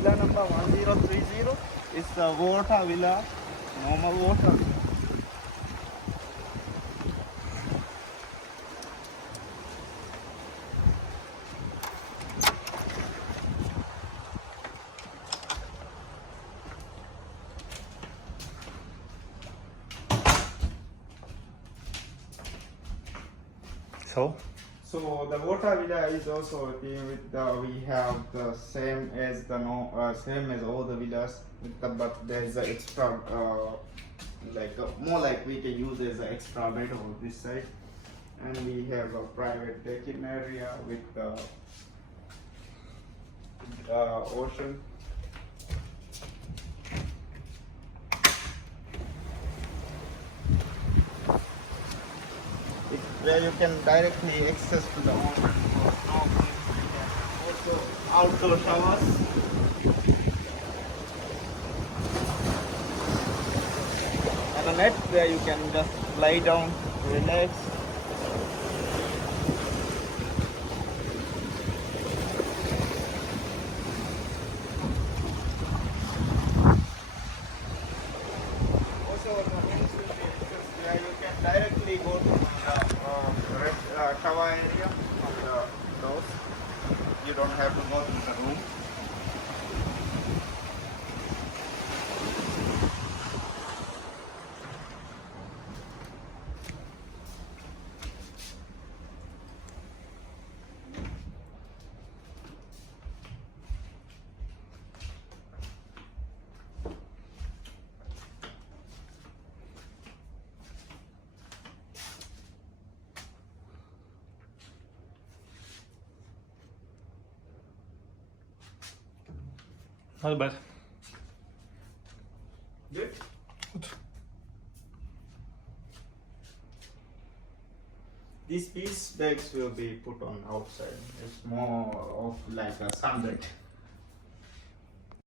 villa number 1030 is the water villa, normal water. So the water villa is also with the, we have the same as the same as all the villas, with the, but there is an extra more like we can use as an extra bed on this side, and we have a private decking area with the ocean. Where you can directly access to the ocean for snorkeling. Also outdoor showers. And a net where you can just lie down, relax. Also the men's will be access where you can directly go to the shower area from the doors. You don't have to go to the room. Not bad. Good. These piece bags will be put on outside. It's more of like a sunbed.